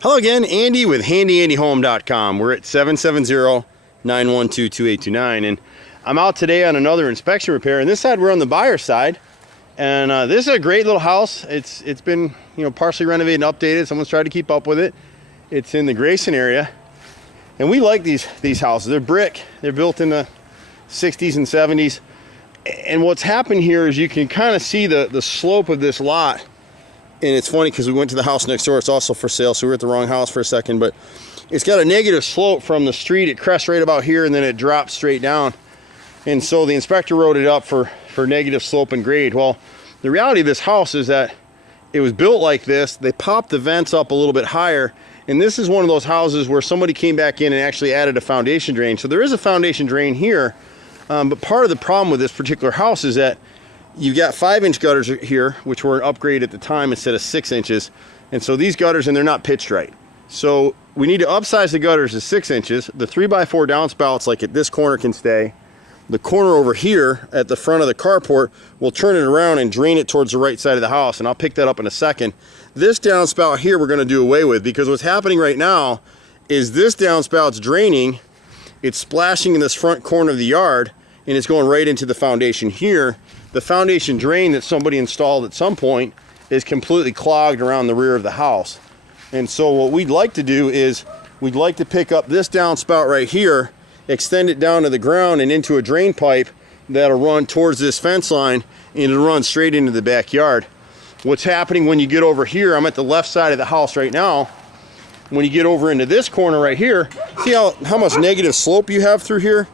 Hello again, Andy with HandyAndyHome.com. We're at 770-912-2829, and I'm out today on another inspection repair. And this side, we're on the buyer side, and this is a great little house. It's been partially renovated and updated. Someone's tried to keep up with it. It's in the Grayson area, and we like these houses. They're brick. They're built in the 60s and 70s. And what's happened here is you can kind of see the slope of this lot. And it's funny because we went to the house next door. It's also for sale, so we were at the wrong house for a second. But it's got a negative slope from the street. It crests right about here, and then it drops straight down. And so the inspector wrote it up for negative slope and grade. Well, the reality of this house is that it was built like this. They popped the vents up a little bit higher. And this is one of those houses where somebody came back in and actually added a foundation drain. So there is a foundation drain here. But part of the problem with this particular house is that you've got 5-inch gutters here, which were an upgrade at the time instead of 6 inches. And so these gutters, and they're not pitched right. So we need to upsize the gutters to 6 inches. The 3x4 downspouts, like at this corner, can stay. The corner over here at the front of the carport, we'll turn it around and drain it towards the right side of the house. And I'll pick that up in a second. This downspout here, we're gonna do away with, because what's happening right now is this downspout's draining. It's splashing in this front corner of the yard, and it's going right into the foundation here. The foundation drain that somebody installed at some point is completely clogged around the rear of the house. And so what we'd like to do is we'd like to pick up this downspout right here, extend it down to the ground and into a drain pipe that'll run towards this fence line, and it'll run straight into the backyard. What's happening when you get over here, I'm at the left side of the house right now. When you get over into this corner right here, see how much negative slope you have through here?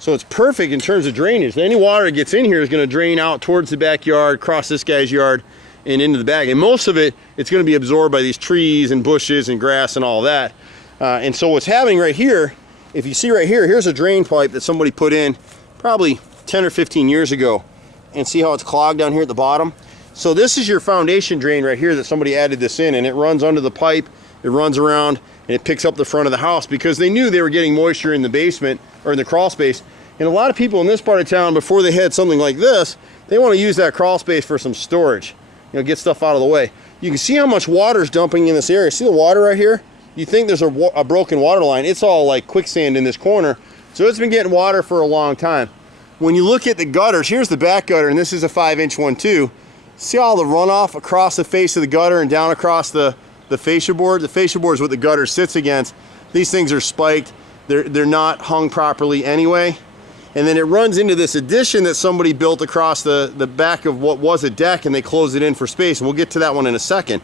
So it's perfect in terms of drainage. Any water that gets in here is going to drain out towards the backyard, across this guy's yard, and into the back. And most of it's going to be absorbed by these trees and bushes and grass and all that. And so what's happening right here, if you see right here, here's a drain pipe that somebody put in probably 10 or 15 years ago. And see how it's clogged down here at the bottom? So this is your foundation drain right here that somebody added this in, and it runs under the pipe, it runs around, and it picks up the front of the house, because they knew they were getting moisture in the basement or in the crawl space. And a lot of people in this part of town, before they had something like this, they want to use that crawl space for some storage, get stuff out of the way. You can see how much water is dumping in this area. See the water right here? You think there's a broken water line. It's all like quicksand in this corner. So it's been getting water for a long time. When you look at the gutters, here's the back gutter, and this is a 5-inch one too. See all the runoff across the face of the gutter and down across the fascia board? The fascia board is what the gutter sits against. These things are spiked. They're not hung properly anyway. And then it runs into this addition that somebody built across the back of what was a deck, and they closed it in for space. And we'll get to that one in a second.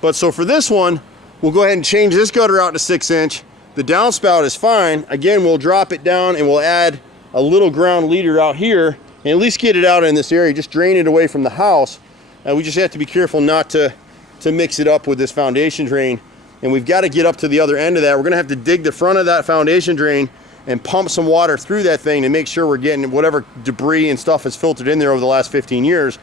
But so for this one, we'll go ahead and change this gutter out to 6-inch. The downspout is fine. Again, we'll drop it down and we'll add a little ground leader out here and at least get it out in this area. Just drain it away from the house. We just have to be careful not to mix it up with this foundation drain. And we've got to get up to the other end of that. We're going to have to dig the front of that foundation drain and pump some water through that thing to make sure we're getting whatever debris and stuff has filtered in there over the last 15 years.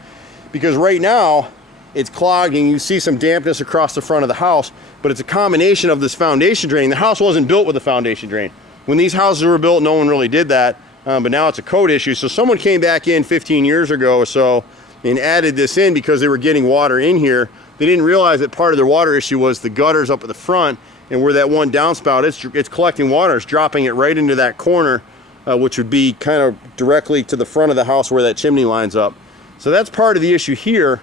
Because right now, it's clogged and you see some dampness across the front of the house, but it's a combination of this foundation drain. The house wasn't built with a foundation drain. When these houses were built, no one really did that, but now it's a code issue. So someone came back in 15 years ago or so and added this in because they were getting water in here. They didn't realize that part of their water issue was the gutters up at the front, and where that one downspout, it's collecting water, it's dropping it right into that corner, which would be kind of directly to the front of the house where that chimney lines up. So that's part of the issue here.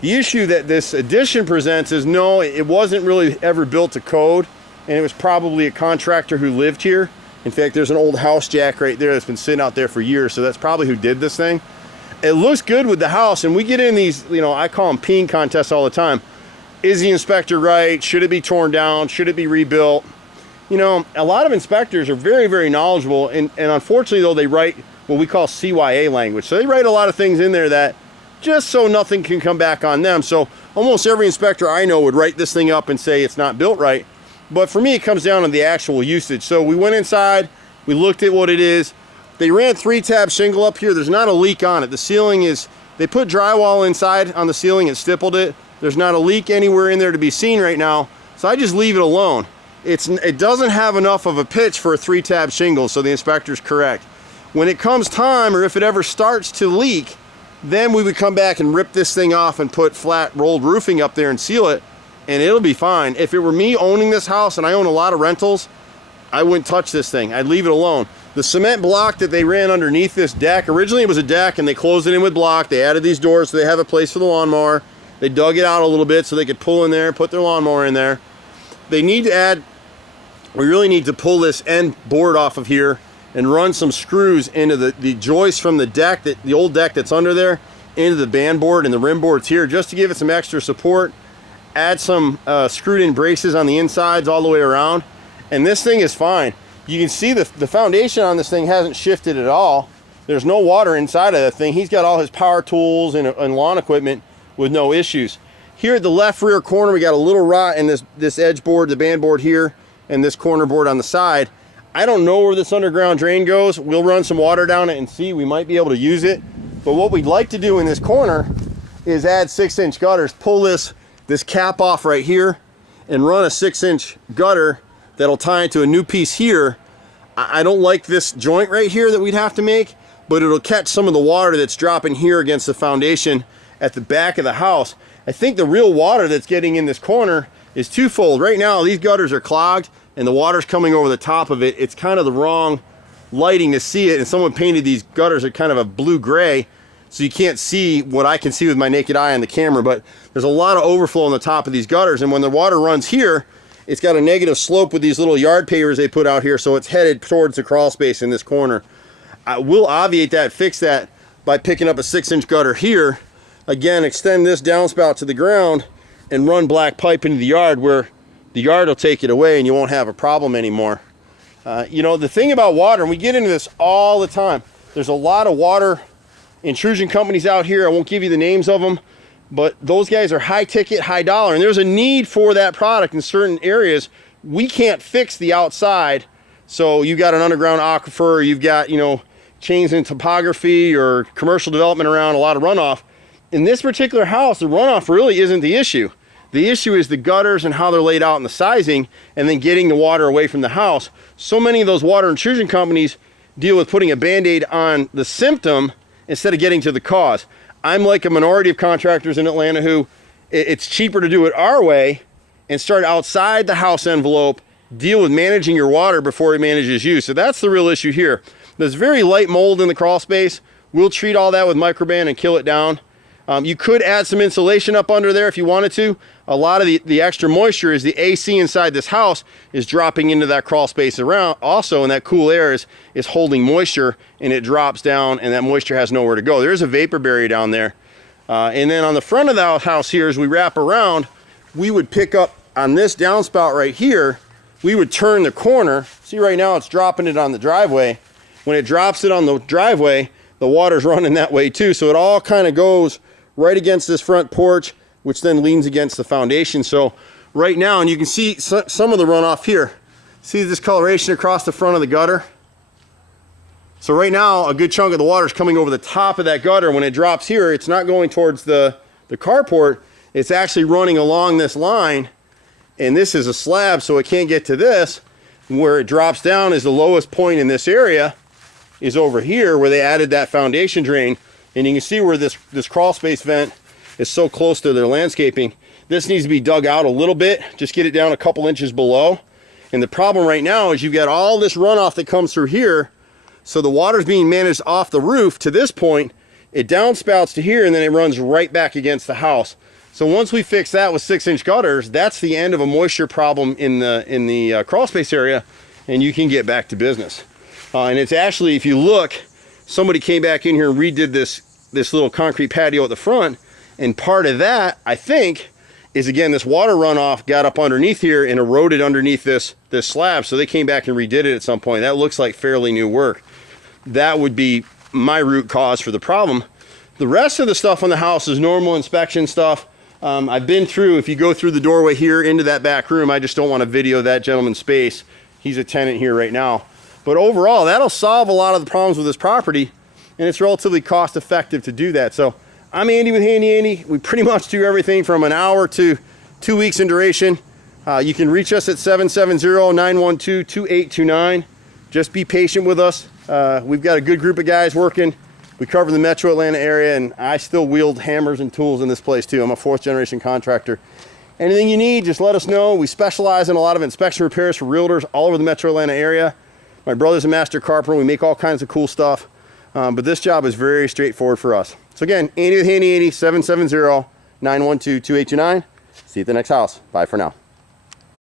The issue that this addition presents is, no, it wasn't really ever built to code, and it was probably a contractor who lived here. In fact, there's an old house jack right there that's been sitting out there for years, so that's probably who did this thing. It looks good with the house, and we get in these, I call them peeing contests all the time. Is the inspector right? Should it be torn down? Should it be rebuilt? A lot of inspectors are very, very knowledgeable, and unfortunately, though, they write what we call CYA language. So they write a lot of things in there that just so nothing can come back on them. So almost every inspector I know would write this thing up and say it's not built right. But for me, it comes down to the actual usage. So we went inside, we looked at what it is. They ran 3-tab shingle up here. There's not a leak on it. The ceiling is, they put drywall inside on the ceiling and stippled it. There's not a leak anywhere in there to be seen right now, so I just leave it alone. It doesn't have enough of a pitch for a 3-tab shingle, so the inspector's correct. When it comes time, or if it ever starts to leak, then we would come back and rip this thing off and put flat rolled roofing up there and seal it. and it'll be fine. If it were me owning this house, and I own a lot of rentals, I wouldn't touch this thing. I'd leave it alone. The cement block that they ran underneath this deck, originally it was a deck and they closed it in with block. They added these doors so they have a place for the lawnmower. They dug it out a little bit so they could pull in there, put their lawnmower in there. They need to add, we really need to pull this end board off of here and run some screws into the joist from the deck, the old deck that's under there, into the band board and the rim boards here, just to give it some extra support. Add some screwed in braces on the insides all the way around, and this thing is fine. You can see the foundation on this thing hasn't shifted at all. There's no water inside of that thing. He's got all his power tools and lawn equipment with no issues. Here at the left rear corner, we got a little rot in this edge board, the band board here, and this corner board on the side. I don't know where this underground drain goes. We'll run some water down it and see. We might be able to use it. But what we'd like to do in this corner is add 6-inch gutters, pull this cap off right here, and run a 6-inch gutter that'll tie into a new piece here. I don't like this joint right here that we'd have to make, but it'll catch some of the water that's dropping here against the foundation at the back of the house. I think the real water that's getting in this corner is twofold. Right now, these gutters are clogged and the water's coming over the top of it. It's kind of the wrong lighting to see it, and someone painted these gutters at kind of a blue-gray, so you can't see what I can see with my naked eye on the camera, but there's a lot of overflow on the top of these gutters, and when the water runs here, it's got a negative slope with these little yard pavers they put out here, so it's headed towards the crawl space in this corner. We'll obviate that, fix that by picking up a 6-inch gutter here. Again, extend this downspout to the ground and run black pipe into the yard, where the yard will take it away and you won't have a problem anymore. You know, the thing about water, and we get into this all the time, there's a lot of water intrusion companies out here. I won't give you the names of them, but those guys are high ticket, high dollar, and there's a need for that product in certain areas. We can't fix the outside, so you've got an underground aquifer, you've got, you know, changes in topography or commercial development around, a lot of runoff. In this particular house, the runoff really isn't the issue. The issue is the gutters and how they're laid out and the sizing, and then getting the water away from the house. So many of those water intrusion companies deal with putting a Band-Aid on the symptom instead of getting to the cause. I'm like a minority of contractors in Atlanta who it's cheaper to do it our way and start outside the house envelope, deal with managing your water before it manages you. So that's the real issue here. There's very light mold in the crawl space. We'll treat all that with microban and kill it down. You could add some insulation up under there if you wanted to. A lot of the extra moisture is the AC inside this house is dropping into that crawl space around also, and that cool air is holding moisture, and it drops down and that moisture has nowhere to go. There's a vapor barrier down there. And then on the front of the house here, as we wrap around, we would pick up on this downspout right here, we would turn the corner. See, right now it's dropping it on the driveway. When it drops it on the driveway, the water's running that way too. So it all kind of goes right against this front porch, which then leans against the foundation. So right now, and you can see some of the runoff here. See this coloration across the front of the gutter? So right now, a good chunk of the water is coming over the top of that gutter. When it drops here, it's not going towards the carport. It's actually running along this line, and this is a slab, so it can't get to this. Where it drops down is the lowest point in this area is over here, where they added that foundation drain. And you can see where this crawl space vent is so close to their landscaping. This needs to be dug out a little bit, just get it down a couple inches below. And the problem right now is you've got all this runoff that comes through here. So the water's being managed off the roof to this point. It downspouts to here, and then it runs right back against the house. So once we fix that with 6-inch gutters, that's the end of a moisture problem in the crawl space area, and you can get back to business. And it's actually, if you look, somebody came back in here and redid this little concrete patio at the front, and part of that, I think, is again this water runoff got up underneath here and eroded underneath this slab, so they came back and redid it at some point. That looks like fairly new work. That would be my root cause for the problem. The rest of the stuff on the house is normal inspection stuff. I've been through, if you go through the doorway here into that back room, I just don't want to video that gentleman's space. He's a tenant here right now. But overall, that'll solve a lot of the problems with this property, and it's relatively cost effective to do that. So I'm Andy with Handy Andy. We pretty much do everything from an hour to 2 weeks in duration. You can reach us at 770-912-2829. Just be patient with us. We've got a good group of guys working. We cover the metro Atlanta area, and I still wield hammers and tools in this place too. I'm a 4th generation contractor. Anything you need, just let us know. We specialize in a lot of inspection repairs for realtors all over the metro Atlanta area. My brother's a master carpenter. We make all kinds of cool stuff. But this job is very straightforward for us. So again, Andy with Handy 80, 770-912-2829. See you at the next house. Bye for now.